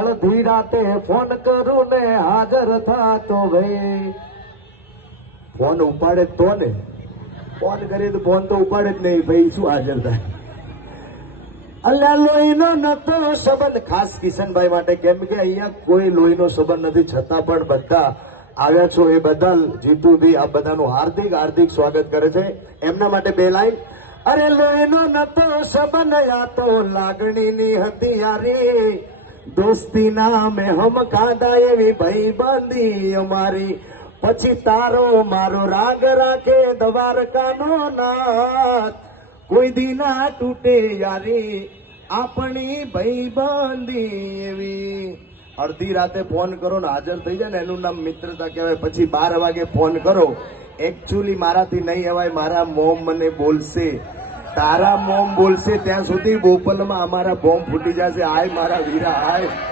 અડધી રાતે ફોન કરું ને હાજર થાતો ભાઈ. ફોન ઉપાડે તો ને, ફોન કરીએ તો ફોન તો ઉપાડે જ નહીં ભાઈ, શું હાજર થાય? અલ્યા લોહીનો નતો સંબંધ, ખાસ કિશનભાઈ માટે, કેમ કે અહીંયા કોઈ લોહીનો સંબંધ નથી છતાં પણ બધા આવ્યા છો એ બદલ જીતુભાઈ આ બધાનું હાર્દિક હાર્દિક સ્વાગત કરે છે. એમના માટે બે લાઈન. અરે લોહીનો નતો સંબંધ, આ તો લાગણીની હતી યારી, દોસ્તી નામે હમ કાંદા એવી ભાઈબંધી અમારી, પછી તારો મારો રાગ રાખે દ્વારકાનો નાથ, કોઈ દી ના તૂટે યારી આપણી ભાઈબંધી એવી. અડધી રાતે ફોન કરો ને હાજર થઈ જાય ને એનું નામ મિત્રતા કહેવાય. પછી 12 વાગે ફોન કરો, એકચ્યુઅલી મારાથી નહીં અવાય, મારા મોમ મને બોલશે, તારા મોમ બોલશે ત્યાં સુધી બોપલમાં અમારા બોમ્બ ફૂટી જશે. હાય મારા વીરા હાય.